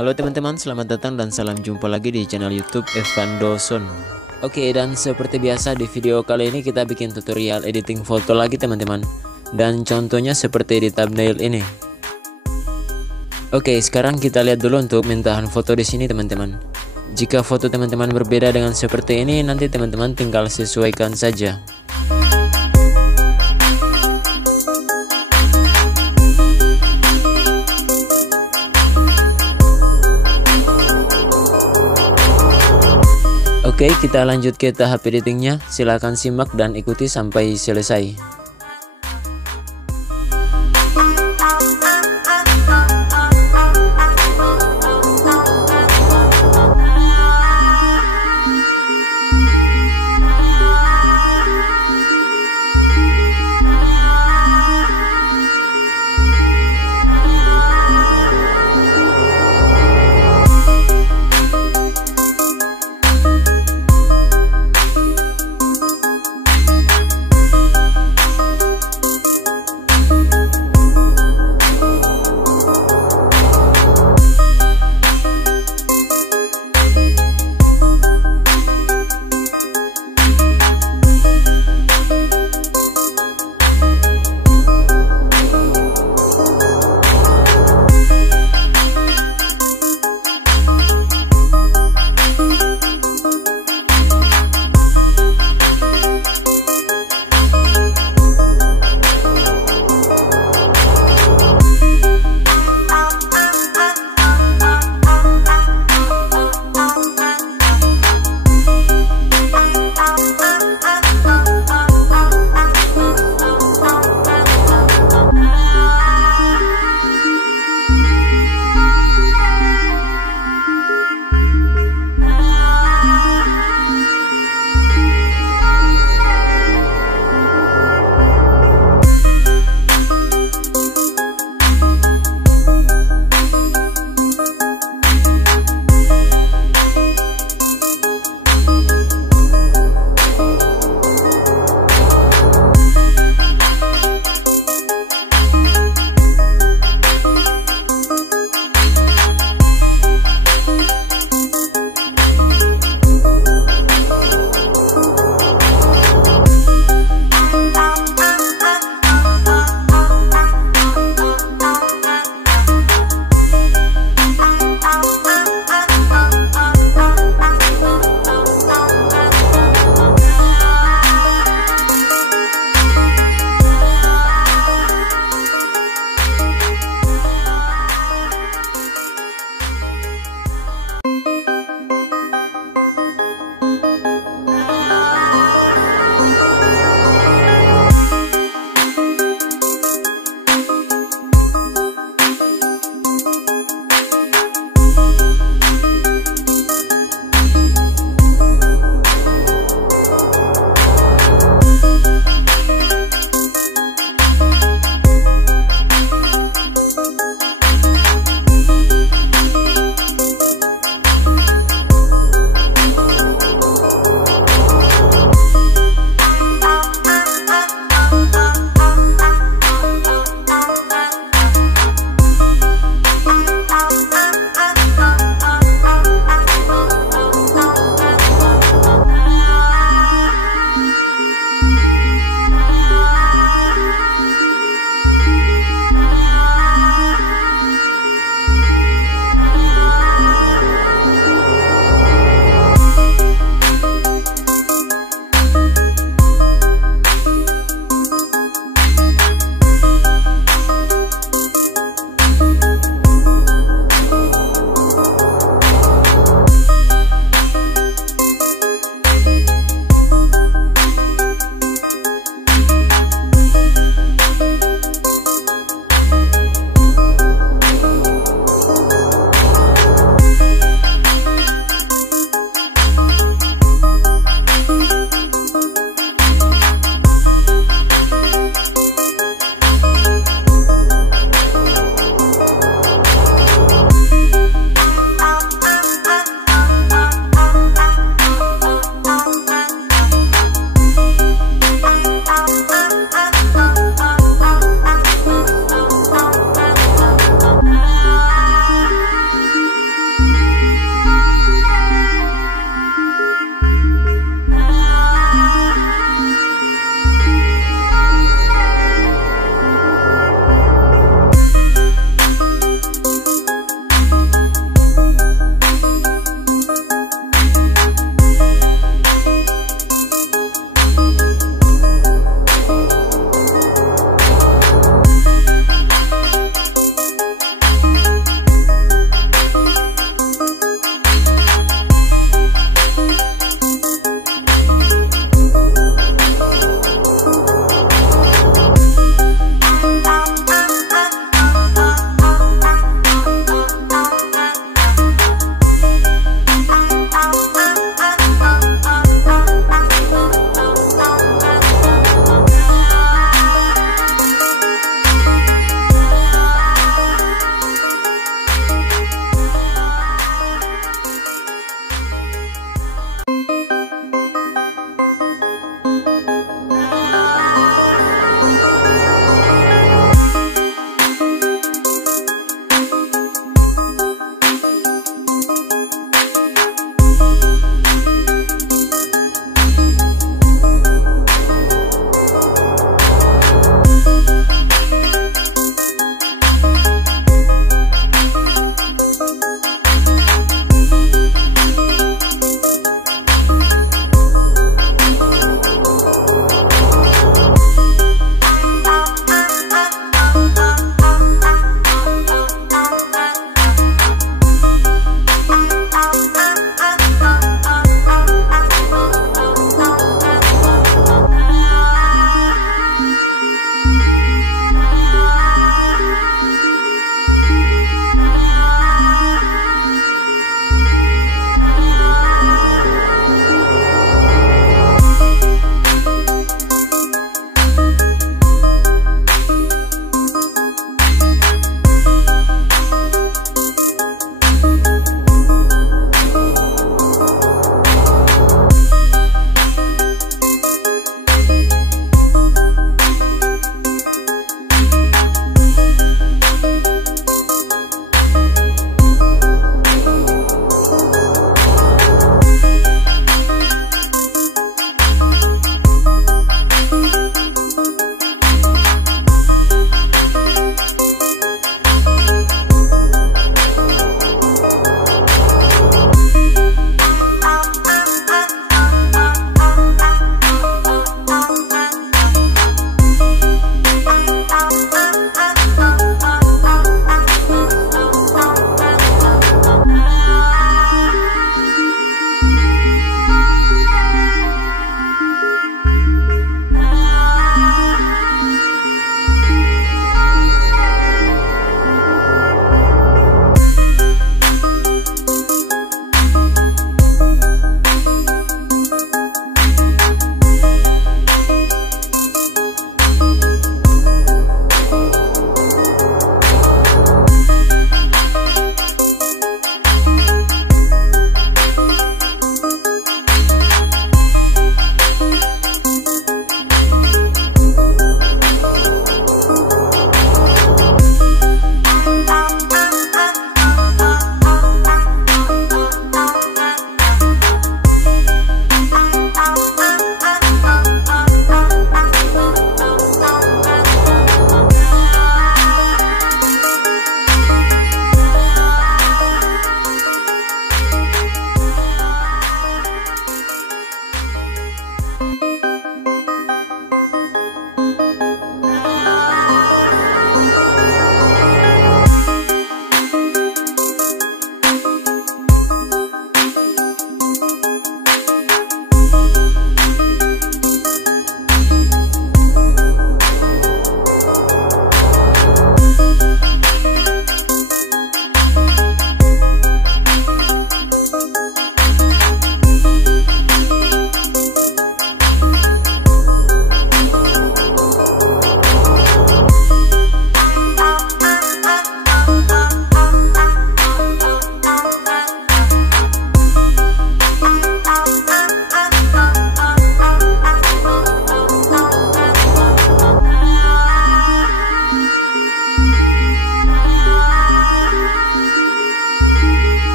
Halo teman-teman, selamat datang dan salam jumpa lagi di channel YouTube Revando Zonee. Oke, dan seperti biasa di video kali ini kita bikin tutorial editing foto lagi teman-teman. Dan contohnya seperti di thumbnail ini. Oke, sekarang kita lihat dulu untuk mintahan foto di sini teman-teman. Jika foto teman-teman berbeda dengan seperti ini, nanti teman-teman tinggal sesuaikan saja. Oke, kita lanjut ke tahap editingnya. Silahkan simak dan ikuti sampai selesai.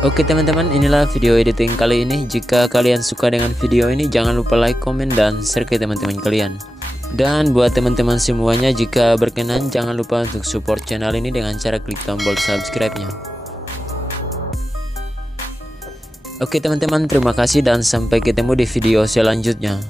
Oke teman-teman, inilah video editing kali ini. Jika kalian suka dengan video ini, jangan lupa like, komen, dan share ke teman-teman kalian. Dan buat teman-teman semuanya, jika berkenan jangan lupa untuk support channel ini dengan cara klik tombol subscribe-nya. Oke teman-teman, terima kasih dan sampai ketemu di video selanjutnya.